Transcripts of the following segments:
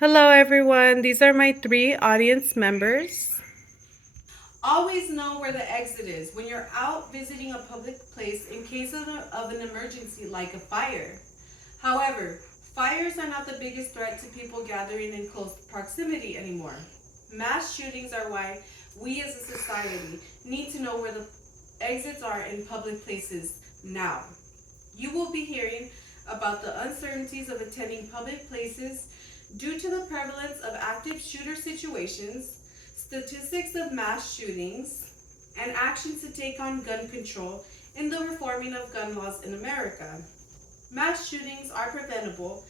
Hello, everyone. These are my three audience members. Always know where the exit is when you're out visiting a public place in case of an emergency like a fire. However, fires are not the biggest threat to people gathering in close proximity anymore. Mass shootings are why we as a society need to know where the exits are in public places now. You will be hearing about the uncertainties of attending public places due to the prevalence of active shooter situations, statistics of mass shootings, and actions to take on gun control in the reforming of gun laws in America. Mass shootings are preventable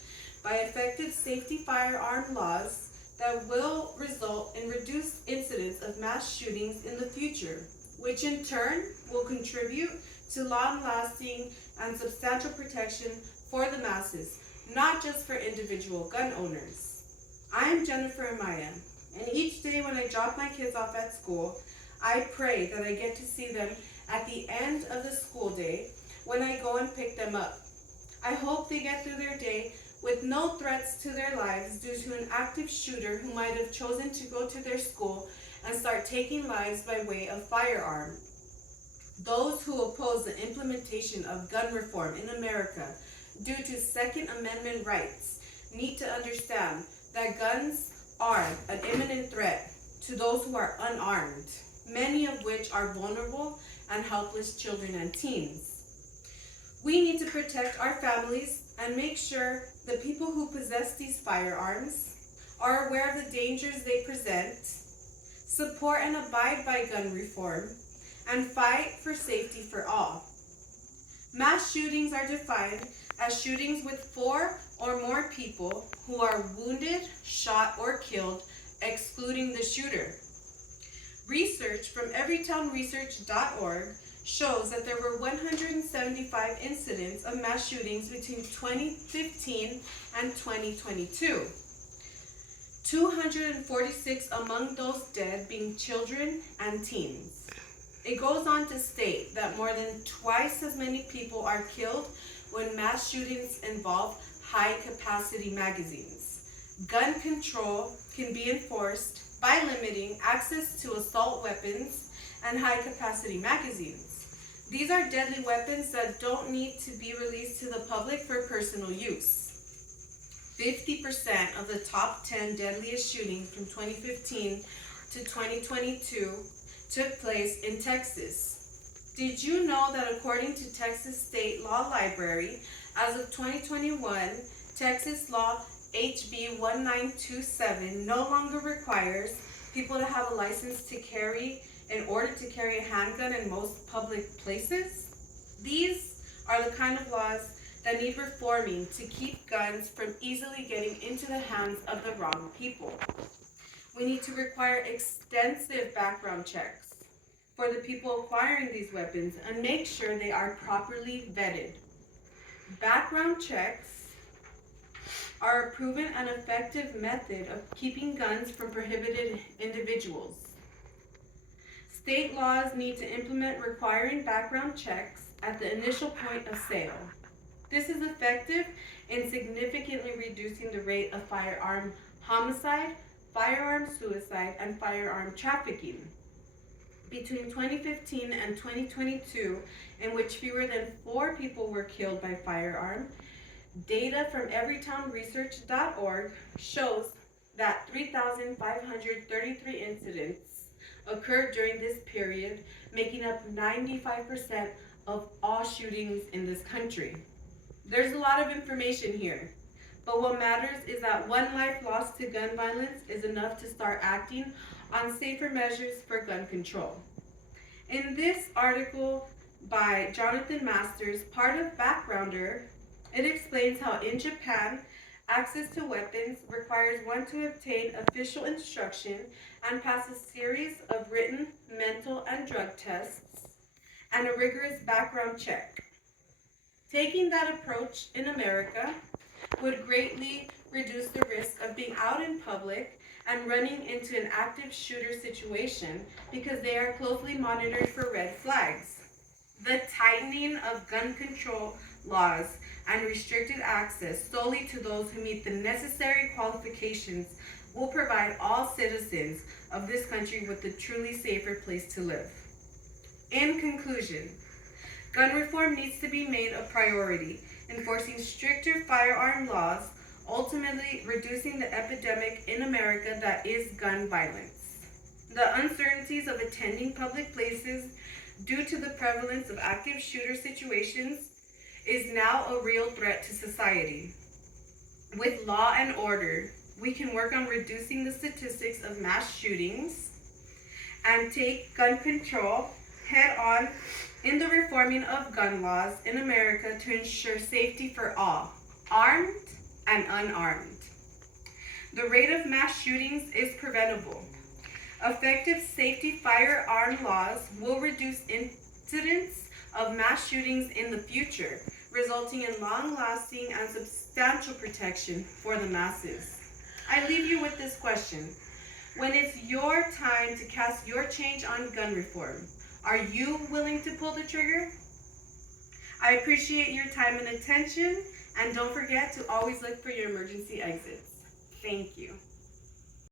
by effective safety firearm laws that will result in reduced incidents of mass shootings in the future, which in turn will contribute to long-lasting and substantial protection for the masses, not just for individual gun owners. I am Jennifer Amaya, and each day when I drop my kids off at school, I pray that I get to see them at the end of the school day when I go and pick them up. I hope they get through their day with no threats to their lives due to an active shooter who might have chosen to go to their school and start taking lives by way of firearm. Those who oppose the implementation of gun reform in America due to Second Amendment rights need to understand that guns are an imminent threat to those who are unarmed, many of which are vulnerable and helpless children and teens. We need to protect our families and make sure the people who possess these firearms are aware of the dangers they present, support and abide by gun reform, and fight for safety for all. Mass shootings are defined as shootings with four or more people who are wounded, shot, or killed, excluding the shooter. Research from everytownresearch.org shows that there were 175 incidents of mass shootings between 2015 and 2022. 246 among those dead being children and teens. It goes on to state that more than twice as many people are killed when mass shootings involve high-capacity magazines. Gun control can be enforced by limiting access to assault weapons and high-capacity magazines. These are deadly weapons that don't need to be released to the public for personal use. 50% of the top 10 deadliest shootings from 2015 to 2022 took place in Texas. Did you know that according to Texas State Law Library, as of 2021, Texas Law HB 1927 no longer requires people to have a license to carry in order to carry a handgun in most public places? These are the kind of laws that need reforming to keep guns from easily getting into the hands of the wrong people. We need to require extensive background checks for the people acquiring these weapons and make sure they are properly vetted. Background checks are a proven and effective method of keeping guns from prohibited individuals. State laws need to implement requiring background checks at the initial point of sale. This is effective in significantly reducing the rate of firearm homicide, firearm suicide, and firearm trafficking. Between 2015 and 2022, in which fewer than 4 people were killed by firearm, data from everytownresearch.org shows that 3,533 incidents occurred during this period, making up 95% of all shootings in this country. There's a lot of information here, but what matters is that one life lost to gun violence is enough to start acting on safer measures for gun control. In this article by Jonathan Masters, part of Backgrounder, it explains how in Japan, access to weapons requires one to obtain official instruction and pass a series of written, mental, and drug tests and a rigorous background check. Taking that approach in America would greatly reduce the risk of being out in public and running into an active shooter situation because they are closely monitored for red flags. The tightening of gun control laws and restricted access solely to those who meet the necessary qualifications will provide all citizens of this country with a truly safer place to live. In conclusion, gun reform needs to be made a priority, enforcing stricter firearm laws, ultimately reducing the epidemic in America that is gun violence. The uncertainties of attending public places due to the prevalence of active shooter situations is now a real threat to society. With law and order, we can work on reducing the statistics of mass shootings and take gun control head on in the reforming of gun laws in America to ensure safety for all, armed and unarmed. The rate of mass shootings is preventable. Effective safety firearm laws will reduce incidents of mass shootings in the future, resulting in long-lasting and substantial protection for the masses. I leave you with this question. When it's your time to cast your change on gun reform, are you willing to pull the trigger? I appreciate your time and attention, and don't forget to always look for your emergency exits. Thank you.